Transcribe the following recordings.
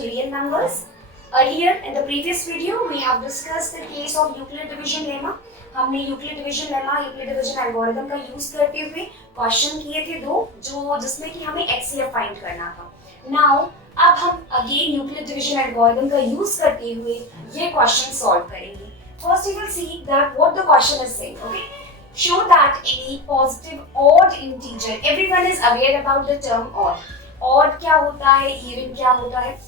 to real numbers. Earlier in the previous video we have discussed the case of Euclid division lemma. हमने Euclid division lemma, Euclid division algorithm का use करते हुए question किए थे दो, जिसमें कि हमें एचसीएफ फाइंड करना था. नाउ अब हम अगेन यूक्लिड डिवीजन एल्गोरिथम का यूज करते हुए ये क्वेश्चन सॉल्व करेंगे. First you will see that what the question is saying. Okay, show that any positive odd integer, everyone is aware about the term odd. odd क्या होता है, even क्या होता है,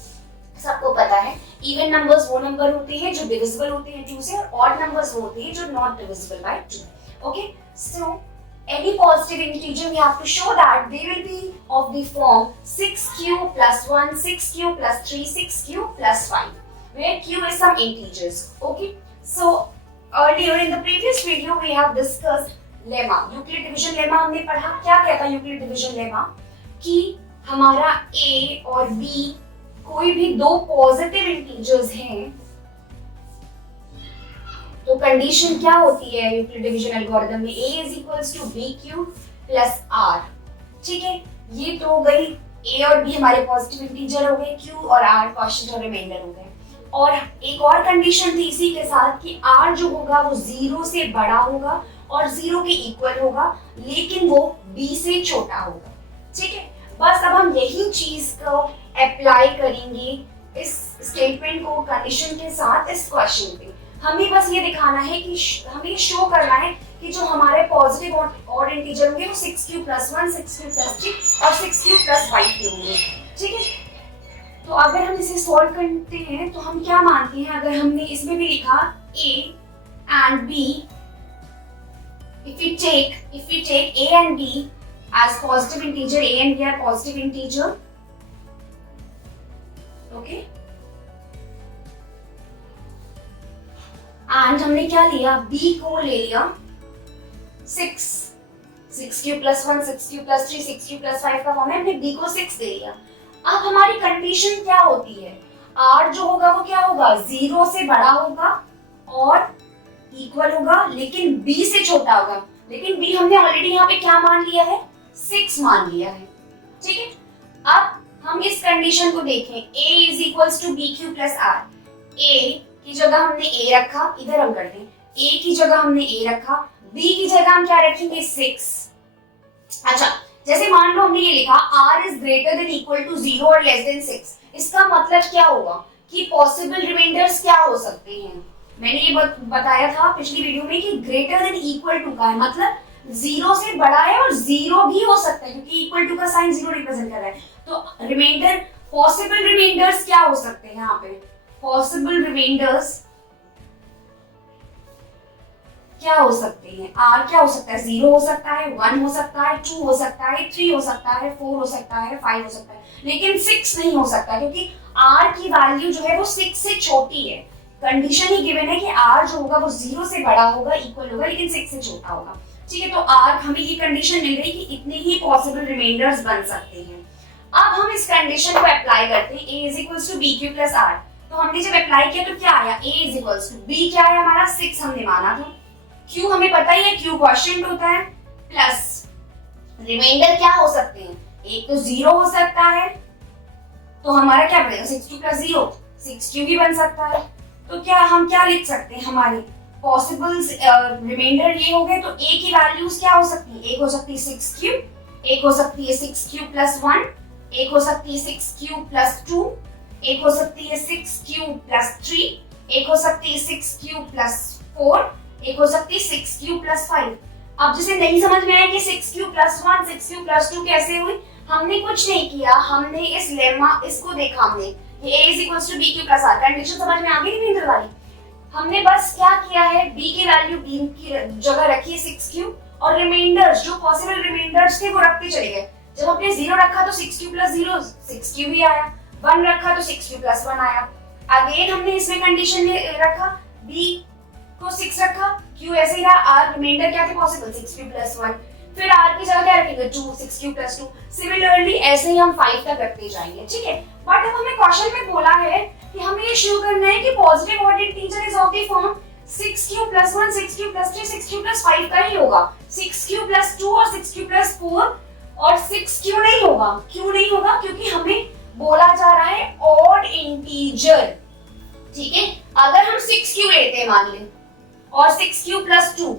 सबको पता है. इवन नंबर्स वो नंबर होते हैं जो डिविजिबल होते हैं 2 से, और ऑड नंबर्स वो होते हैं जो not divisible by 2. Okay, so any positive integer we have to show that they will be of the form 6q plus 1, 6q plus 3, 6q plus 5, where q is some integers. Okay, so earlier in the previous video we have discussed lemma, Euclid division lemma. हमने पढ़ा क्या कहता है Euclid division lemma, कि हमारा a और b कोई भी दो पॉजिटिव इंटीजर्स हैं तो कंडीशन क्या होती है यूक्लिड डिवीजन एल्गोरिथम में, a is equals to bq plus r. ठीक है, ये तो हो गई a और b हमारे पॉजिटिव इंटीजर हो गए, q और r क्वोशिएंट और रिमाइंडर हो गए. और एक और कंडीशन थी इसी के साथ कि r जो होगा वो 0 से बड़ा होगा और 0 के इक्वल होगा, लेकिन वो b से छोटा होगा. ठीक है, बस अब हम यही चीज को अप्लाई करेंगे इस स्टेटमेंट को कंडीशन के साथ इस क्वेश्चन पे. हमें बस ये दिखाना है कि हमें शो करना है कि जो हमारे पॉजिटिव और इंटीजर होंगे वो 6q plus 1, 6q plus 3 और 6q plus 5 के होंगे. ठीक है, तो अगर हम इसे सॉल्व करते हैं तो हम क्या मानते हैं, अगर हमने इसमें भी लिखा a and b, if we take a and b as positive integer, a and b are positive integer. Okay, and हमने क्या लिया, b को ले लिया 6q plus 1, 6q plus 3, 6q plus 5 का फॉर्म है, हमने b को 6 दे लिया. अब हमारी कंडीशन क्या होती है, r जो होगा वो क्या होगा, 0 से बड़ा होगा और इक्वल होगा, लेकिन b से छोटा होगा. लेकिन b हमने ऑलरेडी यहाँ पे क्या मान लिया है, 6 मान लिया है. ठीक है, अब हम इस कंडीशन को देखें, a is equals to bq plus r. a की जगह हमने a रखा, इधर हम करते हैं, a की जगह हमने a रखा, b की जगह हम क्या रखेंगे, 6. अच्छा, जैसे मान लो हमने ये लिखा r is greater than equal to 0 और less than 6, इसका मतलब क्या होगा कि पॉसिबल रिमाइंडर्स क्या हो सकते हैं. मैंने ये बताया था पिछली वीडियो में कि ग्रेटर देन इक्वल टू का है, मतलब 0 से बड़ा है और 0 भी हो सकता है क्योंकि इक्वल टू का साइन 0 रिप्रेजेंट कर रहा है. तो रिमाइंडर, पॉसिबल रिमाइंडर्स क्या हो सकते हैं यहाँ पे, पॉसिबल रिमाइंडर्स क्या हो सकते हैं, r क्या हो सकता है, 0 हो सकता है, 1 हो सकता है, 2 हो सकता है, 3 हो सकता है, 4 हो सकता है, 5 हो सकता है, लेकिन 6 नहीं हो सकता क्योंकि r की वैल्यू जो है वो 6 से छोटी है. कंडीशन ही गिवन है कि r जो होगा वो 0 से बड़ा होगा, इक्वल होगा, लेकिन 6 से छोटा होगा. ठीक है, तो r हमें ये कंडीशन मिल गई कि इतने ही पॉसिबल रिमाइंडर्स बन सकते हैं. अब हम इस कंडीशन को अप्लाई करते हैं, a is equals to bq plus r. तो हमने जब अप्लाई किया तो क्या आया, a is equals to b क्या है हमारा, 6 हमने माना था, q हमें पता ही है, q क्वोशिएंट होता है, प्लस रिमाइंडर क्या हो सकते हैं, एक तो 0 हो सकता है, तो हमारा क्या बनेगा, 6q plus 0, 6q भी बन सकता है. तो क्या हम क्या लिख सकते हैं, हमारे पॉसिबल्स रिमाइंडर ये हो गए, तो a की वैल्यूज क्या हो सकती है, एक हो सकती है 6q, एक हो सकती है 6q plus 1, एक हो सकती है 6q plus 2, एक हो सकती है 6q plus 3, एक हो सकती है 6q plus 4, एक हो सकती है 6q plus 5. अब जिसे नहीं समझ में आया कि 6q plus 1, 6q plus 2 कैसे हुई, हमने कुछ नहीं किया, हमने इस लेमा इसको देखा, हमने ये a is equals to bq plus r, condition समझ में आ गई रिमाइंडर वाली. हमने बस क्या किया है, b की वैल्यू b की जगह रखी है 6q, और रिमाइंडर्स जो पॉसिबल रिमाइंडर्स थे वो रखते चले गए. जब हमने 0 रखा तो 6q plus 0 6q ही आया, 1 रखा तो 6q plus 1 आया. अगेन हमने इसमें कंडीशन में रखा, b को 6 रखा, q ऐसे ही रहा, r रिमाइंडर क्या थे पॉसिबल 6q plus 1, फिर r की जगह क्या रखेंगे 2, 6q plus 2. सिमिलरली ऐसे ही हम 5 तक रखते जाएंगे. ठीक है, बट अब हमें क्वेश्चन में बोला है कि हमें ये शो करना है कि positive odd integer is of the form 6q plus 1, 6q plus 3, 6q plus 5 का ही होगा, 6q plus 2 और 6q plus 4 और 6q नहीं होगा. क्यों नहीं होगा, क्योंकि हमें बोला जा रहा है ऑड इंटीजर, ठीक है। अगर हम 6 लेते हैं मान लें, और 6 प्लस 2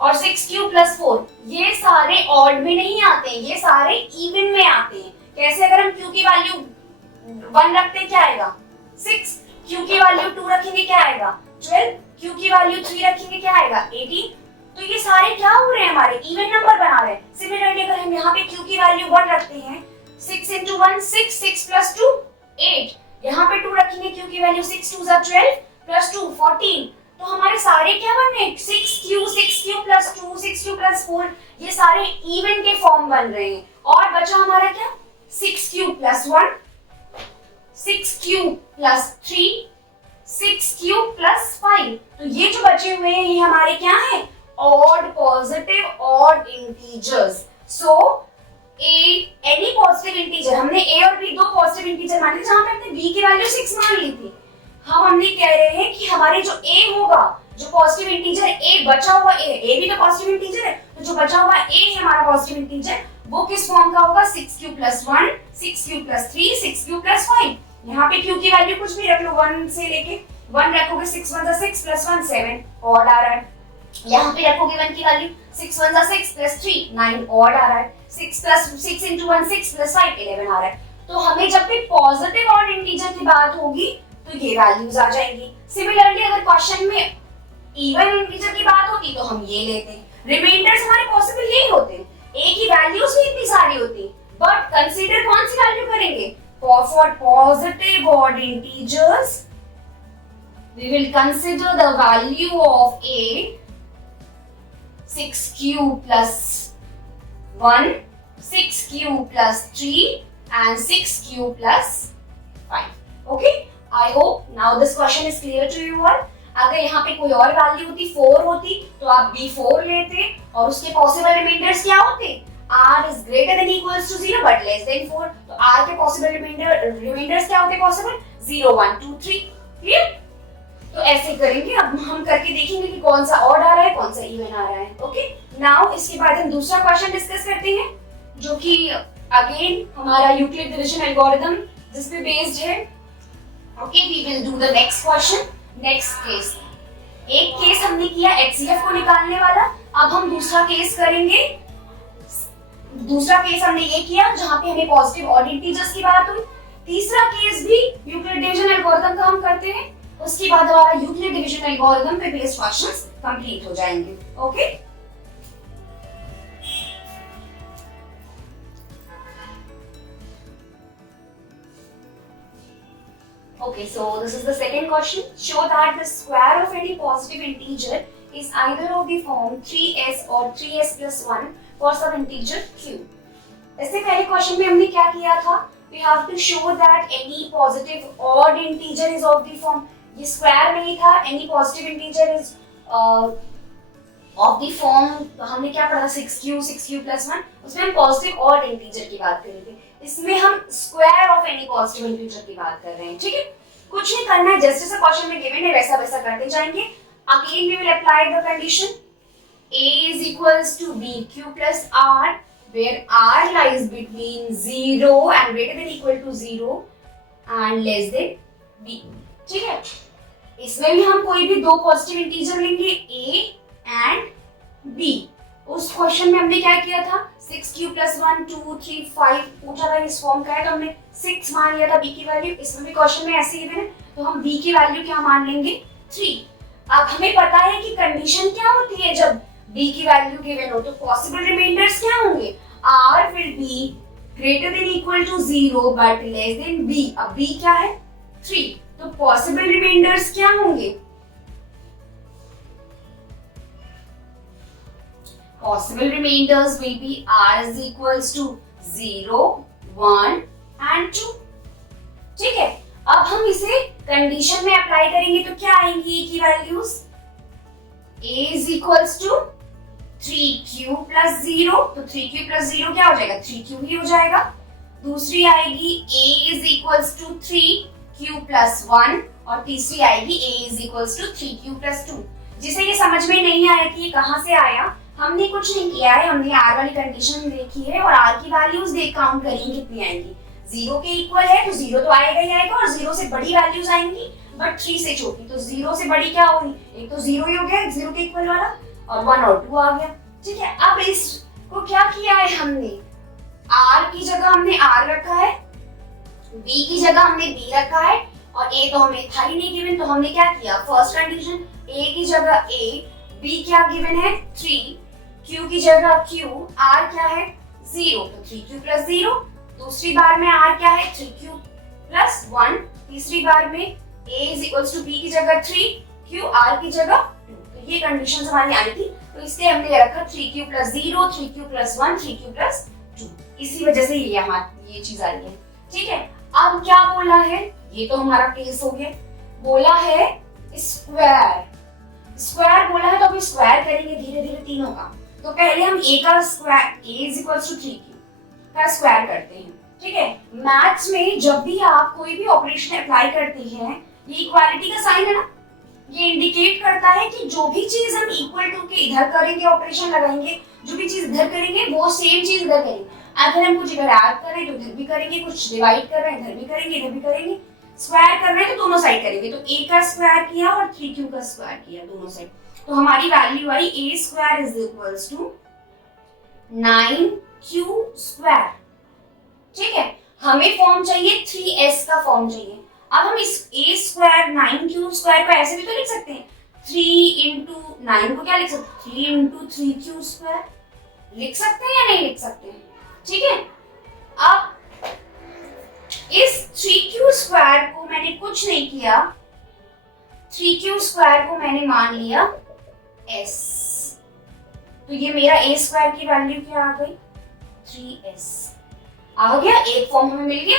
और 6 प्लस 4, ये सारे ऑड में नहीं आते हैं, ये सारे इवन में आते हैं। कैसे? अगर हम q की वैल्यू 1 रखते हैं क्या आएगा 6, q की वैल्यू 2 रखेंगे क्या आएगा 12, q की वैल्यू 3 रखेंगे क्या आएगा 18। तो ये सारे क्या हो रहे हैं, हमारे इवन नंबर बना रहे हैं। सिमिलरली अगर हम यहाँ पे q की वैल्यू 1 रखते हैं, 6 into 1 6, 6 plus 2 8, यहाँ पे 2 रखेंगे, q की वैल्यू 6 2 12 plus 2 14। तो हमारे सारे क्या बन रहे हैं 6q plus 2 6q plus 4, ये सारे इवन के फॉर्म बन रहे हैं। और बचा हमारा क्या 6q plus 1, 6q plus 3, 6q plus 5। तो ये जो बचे हुए हैं ये हमारे क्या है odd positive odd integers. So any positive integer, हमने a और b दो पॉजिटिव इंटीजर माने, जहां पे हमने b की वैल्यू 6 मान ली थी। हमने कह रहे हैं कि हमारे जो a होगा, जो पॉजिटिव इंटीजर a बचा हुआ a भी तो पॉजिटिव इंटीजर है, तो जो बचा हुआ a है हमारा पॉजिटिव इंटीजर, वो किस फॉर्म का होगा 6q plus 1, 6q plus 3, 6q plus 5। यहाँ पे q की वैल्यू कुछ भी रख लो, 1 से लेके 1 रखोगे 6 1 6 plus 1 7 ऑड आ रहा है। यहाँ पे रखोगे 1 की वैल्यू 6 1 6 plus 3 9 ऑड आ रहा है। 6 plus 6 into 1 6 plus 5 11 आ रहा है। तो हमें जब भी पॉजिटिव ऑड इंटीजर की बात होगी तो ये वैल्यूज आ जाएंगी। सिमिलरली अगर क्वेश्चन में इवन इंटीजर की बात होती तो हम ये लेते हैं। रिमाइंडर्स हमारे पॉसिबल यही होते हैं, a की वैल्यूज भी इतनी सारी होती, बट कंसीडर कौन सी वैल्यू करेंगे for positive odd integers we will consider the value of a 6q plus 1, 6q plus 3 and 6q plus 5. Okay, I hope now this question is clear to you all. अगर यहाँ पे कोई और value होती 4 होती तो आप b4 लेते और उसके पॉसिबल रिमाइंडर्स क्या होते r is greater than equals to 0 but less than 4। तो r के पॉसिबल रिमाइंडर्स क्या होते पॉसिबल 0 1 2 3। क्लियर? तो ऐसे करेंगे। अब हम करके देखेंगे कि कौन सा ऑड आ रहा है कौन सा इवन आ रहा है। ओके, नाउ इसके बाद हम दूसरा क्वेश्चन डिस्कस करते हैं जो कि अगेन हमारा यूक्लिड डिवीजन एल्गोरिथम जिस पे बेस्ड है। Okay, we will do the next question. Next case, एक केस हमने किया HCF को निकालने वाला, अब हम दूसरा केस करेंगे। दूसरा केस हमने ये किया जहां पे हमें पॉजिटिव ऑड इंटीजर्स की बात हुई। तीसरा केस भी यूक्लिड डिवीजन एल्गोरिथम का हम करते हैं, उसके बाद हमारा यूक्लिड डिवीजन एल्गोरिथम पे बेस्ड क्वेश्चंस कंप्लीट हो जाएंगे। Okay, okay, so this is the second question. Show that the square of any positive integer is either of the form 3s or 3s plus 1 for some integer q. इससे पहले question में हमने क्या किया था, we have to show that any positive odd integer is of the form, ये square नहीं था, any positive integer is of the form, हमने क्या पढ़ा 6q plus 1, उसमें हम पॉजिटिव ऑड इंटीजर की बात कर रहे थे। इसमें हम square of any positive integer की बात कर रहे हैं। ठीक है, कुछ नहीं करना है, जैसे जैसे क्वेश्चन में गिवन है वैसा वैसा करते जाएंगे। Again we will apply the condition a is equals to bq plus r where r lies between 0 and greater than equal to 0 and less than b। ठीक है, इसमें भी हम कोई भी दो पॉजिटिव इंटीजर लेंगे a and b। उस क्वेश्चन में हमने क्या किया था 6q plus 1 2 3 5 पूछा था इस फॉर्म का है, तो हमने 6 मान लिया था b की वैल्यू। इसमें भी क्वेश्चन में ऐसे ही है, तो हम b की वैल्यू क्या मान लेंगे 3। अब हमें पता है कि कंडीशन क्या होती है जब b की वैल्यू गिवन हो, तो पॉसिबल रिमाइंडर्स क्या होंगे r will be greater than equal to 0 but less than b। अब b क्या है 3, तो पॉसिबल रिमाइंडर्स क्या होंगे, possible remainders will be r is equals to 0 1 and 2। ठीक है, अब हम इसे कंडीशन में अप्लाई करेंगे तो क्या आएंगी a की values, a is equals to 3q plus 0, तो 3q plus 0 क्या हो जाएगा 3q ही हो जाएगा। दूसरी आएगी a is equals to 3q plus 1 और तीसरी आएगी a is equals to 3q plus 2। जिसे ये समझ में नहीं आया कि ये कहां से आया, हमने कुछ नहीं किया है, हमने r वाली कंडीशन देखी है और r की वैल्यूज देख काउंट करी कितनी आएंगी जीरो के इक्वल है तो जीरो तो आएगा ही आएगा, और जीरो से बड़ी वैल्यूज आएंगी बट 3 से छोटी, तो जीरो से बड़ी क्या होगी, एक तो जीरो ही हो गया जीरो के इक्वल वाला, और 1 और 2 आ गया। ठीक है, अब इसको क्या किया है हमने, r की जगह हमने r रखा है, b की जगह हमने b रखा है, और a तो हमें था ही नहीं गिवन, तो हमने क्या किया, फर्स्ट कंडीशन a की जगह a, b क्या गिवन है 3, q की जगह q, r क्या है 0, तो 3q + 0, दूसरी बार में r क्या है 3q + 1, तीसरी बार में a = b की जगह 3, q r की जगह 2, तो ये कंडीशन हमारी आई थी, तो इसलिए हमने ले रखा 3q + 0, 3q + 1, 3q + 2, इसी वजह से यहाँ ये चीज आ रही है। ठीक है, अब क्या बोला है, ये तो हमारा केस हो गया, बोला है स्क्वायर, स्क्वायर बोला है तो अभी स्क्वायर करेंगे धीरे धीरे तीनों का। तो पहले हम a का स्क्वायर, a = 3q का स्क्वायर करते हैं। ठीक है, मैथ्स में जब भी आप कोई भी ऑपरेशन अप्लाई करते हैं, ये इक्वालिटी का साइन है ना, ये इंडिकेट करता है कि जो भी चीज हम इक्वल टू के इधर करेंगे, ऑपरेशन लगाएंगे, जो भी चीज इधर करेंगे वो सेम चीज इधर करेंगे। अगर हम कुछ इधर ऐड कर रहे हैं तो इधर भी करेंगे, कुछ डिवाइड कर रहे हैं इधर भी करेंगे, इधर भी करेंगे, स्क्वायर कर रहे हैं तो दोनों साइड करेंगे। तो a का स्क्वायर किया और 3q का स्क्वायर किया दोनों साइड, तो हमारी वैल्यू आई a² = 9q²। ठीक है, हमें फॉर्म चाहिए 3s का फॉर्म चाहिए। अब हम इस a² 9q² को ऐसे भी तो लिख सकते हैं, 3 × 9 को क्या लिख सकते हैं, 3 × 3q² लिख सकते हैं या नहीं लिख सकते हैं। ठीक है, अब इस 3q² को मैंने कुछ नहीं किया, 3q² को मैंने मान लिया s, तो ये मेरा a² की वैल्यू क्या आ गई 3s आ गया, एक फॉर्म हमें मिल गया।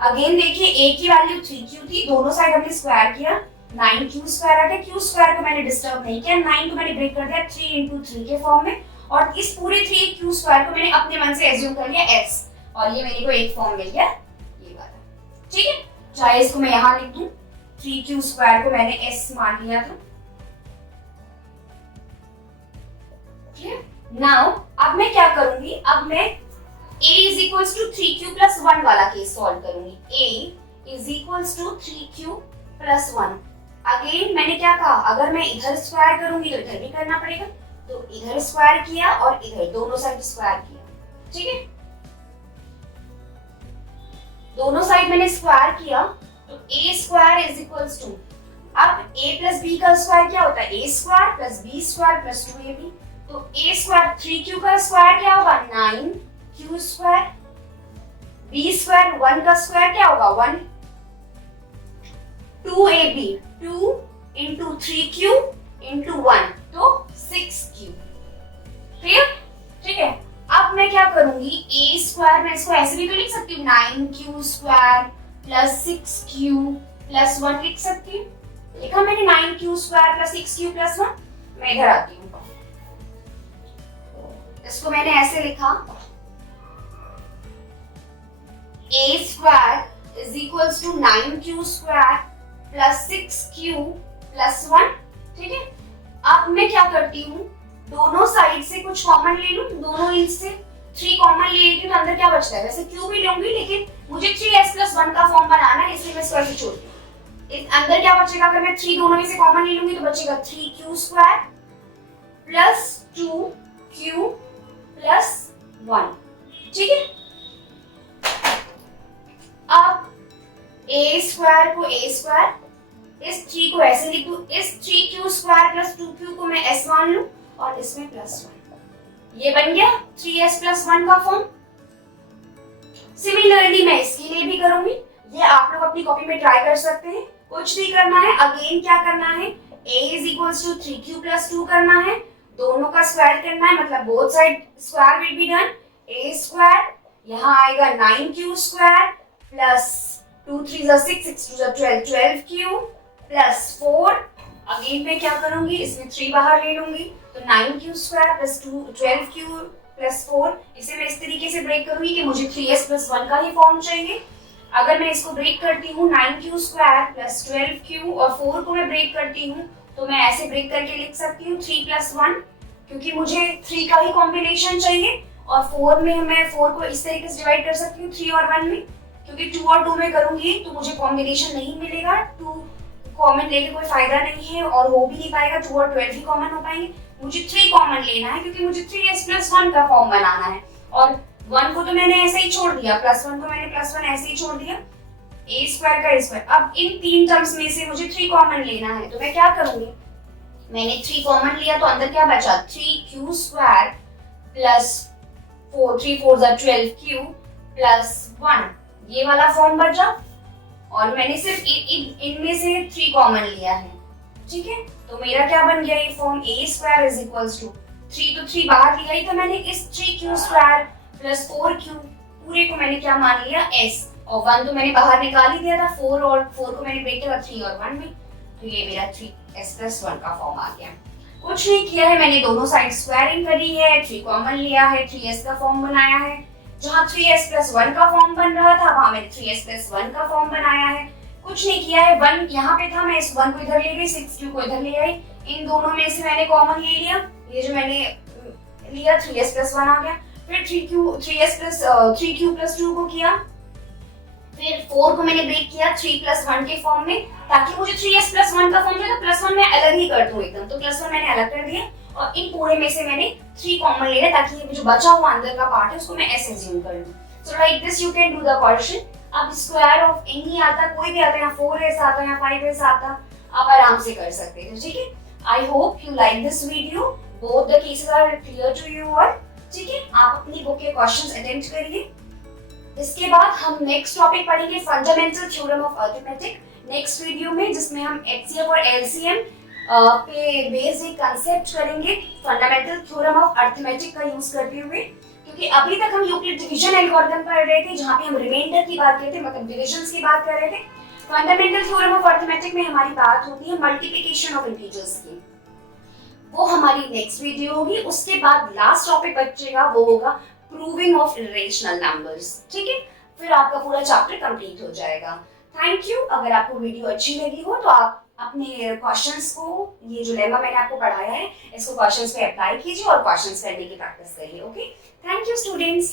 अगेन देखिए a की वैल्यू 3q थी, दोनों साइड हमने स्क्वायर किया, 9q² आ गया, q² को मैंने डिस्टर्ब नहीं किया, 9 को मैंने ब्रेक कर दिया 3 × 3 के फॉर्म में, और इस पूरे 3q² को मैंने अपने मन से एज्यूम कर लिया s, और ये मेरे को एक फॉर्म मिल गया ये वाला। ठीक है, चाहे इसको मैं यहाँ लिख दूं, 3q² को मैंने s मान लिया था। नाउ अब मैं क्या करूंगी, अब मैं a = 3q + 1 वाला केस सॉल्व करूंगी। a = 3q + 1, अगेन मैंने क्या कहा, अगर मैं इधर स्क्वायर करूंगी तो इधर भी करना पड़ेगा, तो इधर स्क्वायर किया और इधर दोनों साइड स्क्वायर किया। ठीक है, दोनों साइड मैंने स्क्वायर किया, तो a², अब a + b का स्क्वायर क्या होता है, a² + b² + 2ab, तो a² 3q का स्क्वायर क्या होगा 9q², b² 1 का स्क्वायर क्या होगा 1, 2ab 2 × 3q × 1 तो 6q। क्लियर। ठीक है, अब मैं क्या करूंगी, a² मैं इसको ऐसे भी तो लिख सकती हूँ, 9q² + 6q + 1 लिख सकती हूँ। लिखा मैंने 9q² + 6q + 1, मैं इधर आती हूँ, इसको मैंने ऐसे लिखा, a² = 9q² + 6q + 1। ठीक है, अब मैं क्या करती हूँ, दोनों साइड से कुछ कॉमन ले लूं, दोनों इंच से 3 कॉमन ले लेती हूँ, तो अंदर क्या बचता है, वैसे q भी लूंगी लेकिन मुझे 3s + 1 का फॉर्म बनाना है, इसलिए मैं स्क्वायर से छोड़ती हूँ। इस अंदर क्या बचेगा, अगर मैं 3 दोनों में से कॉमन ले लूंगी तो बचेगा 3q² + 2q + 1। ठीक है, अब a² को a², इस 3 को ऐसे लिख दूं, इस 3q² + 2q को मैं s मान लूं और इसमें +1, ये बन गया 3s + 1 का फॉर्म। सिमिलरली मैं इसके लिए भी करूंगी, ये आप लोग अपनी कॉपी में ट्राई कर सकते हैं, कुछ नहीं करना है। अगेन क्या करना है, a = 3q + 2 करना है, दोनों का स्क्वायर करना है, मतलब both side square will be done. a² यहाँ आएगा 9q² + 2 × 3 = 6, 6 × 2 = 12, 12q + 4। अगेन मैं क्या करूंगी, इसमें 3 बाहर ले लूंगी, तो 9q² + 12q + 4, इसे मैं इस तरीके से ब्रेक करूंगी कि मुझे 3s + 1 का ही फॉर्म चाहिए। अगर मैं इसको ब्रेक करती हूँ 9q² + 12q और 4 को मैं ब्रेक करती हूँ, तो मैं ऐसे ब्रेक करके लिख सकती हूँ 3 + 1, क्योंकि मुझे 3 का ही कॉम्बिनेशन चाहिए और 4 में मैं 4 को इस तरीके से डिवाइड कर सकती हूँ 3 और 1 में, क्योंकि 2 और 2 में करूंगी तो मुझे कॉम्बिनेशन नहीं मिलेगा, 2 कॉमन लेके कोई फायदा नहीं है और हो भी नहीं पाएगा, 2 और 12 ही कॉमन हो पाएंगे। मुझे 3 कॉमन लेना है क्योंकि मुझे 3s+1 का फॉर्म बनाना है, और 1 को तो मैंने ऐसे ही छोड़ दिया, +1 को मैंने +1 ऐसे ही छोड़ दिया, a² का a²। अब इन 3 टर्म्स में से मुझे 3 कॉमन लेना है, तो मैं क्या करूंगी, मैंने 3 कॉमन लिया तो अंदर क्या बचा, 3q² + 4, 3 4 12q + 1, ये वाला फॉर्म बचा, और मैंने सिर्फ इनमें से 3 कॉमन लिया है, ठीक है। तो मेरा क्या बन गया ये फॉर्म, a² = 3, तो 3 बाहर लिया ही, तो मैंने इस 3q² + 4q पूरे को मैंने क्या मान लिया, s, और 1 तो मैंने बाहर निकाल ही दिया था, 4 और 4 को मैंने ब्रेक किया 3 और 1 में, तो ये मेरा 3s+1 का फॉर्म आ गया। कुछ नहीं किया है, मैंने दोनों साइड स्क्वायरिंग करी है, 3 कॉमन लिया है, 3s का फॉर्म बनाया है, जहाँ 3s+1 का फॉर्म बन रहा था वहां मैंने 3s+1 का फॉर्म बनाया है। कुछ नहीं किया है, 1 यहाँ पे था, मैं इस 1 को इधर ले गई, 6q को इधर ले आई, इन दोनों में से मैंने कॉमन ले लिया, ये जो मैंने लिया 3s+1 आ गया। फिर 3q + 2 को किया, फिर 4 को मैंने ब्रेक किया 3 + 1 के फॉर्म में, ताकि मुझे 3s+1 का फॉर्म जो है +1 मैं अलग ही कर दूं एकदम, तो +1 मैंने अलग कर दिया, और इन पूरे में से मैंने 3 कॉमन ले लिया, ताकि ये जो बचा हुआ अंदर का पार्ट है उसको मैं s अज्यूम कर लूं। So like this you can do the question. अब स्क्वायर ऑफ एनी आता, कोई भी आता, या 4s आता या 5s आता, आप आराम से कर सकते हैं, ठीक है। I hope you like this video, both the cases are clear to you all, ठीक है। आप अपनी बुक के क्वेश्चंस अटेम्प्ट करिए। इसके बाद हम नेक्स्ट टॉपिक पढ़ेंगे fundamental theorem of arithmetic next video में, जिसमें हम एचसीएफ और एलसीएम पे बेस्ड एक कंसेप्ट करेंगे फंडामेंटल थ्योरम ऑफ अरिथमेटिक का यूज करते हुए, क्योंकि अभी तक हम यूक्लिड डिवीजन एल्गोरिथम पढ़ रहे थे, जहाँ पे हम रिमाइंडर की बात करते थे, मतलब डिविजन्स की बात कर रहे थे। फंडामेंटल थ्योरम ऑफ अरिथमेटिक में हमारी बात होती है मल्टीप्लिकेशन ऑफ इंटीजर्स की, वो हमारी नेक्स्ट वीडियो होगी। उसके बाद लास्ट टॉपिक बचेगा, वो होगा प्रूविंग ऑफ इरेशनल नंबर्स, ठीक है। फिर आपका पूरा चैप्टर कंप्लीट हो जाएगा। Thank you. अगर आपको वीडियो अच्छी लगी हो तो आप अपने क्वेश्चंस को, ये जो लेमा मैंने आपको पढ़ाया है, इसको क्वेश्चंस पे अप्लाई कीजिए और क्वेश्चंस करने की प्रैक्टिस करिए। Okay, thank you students.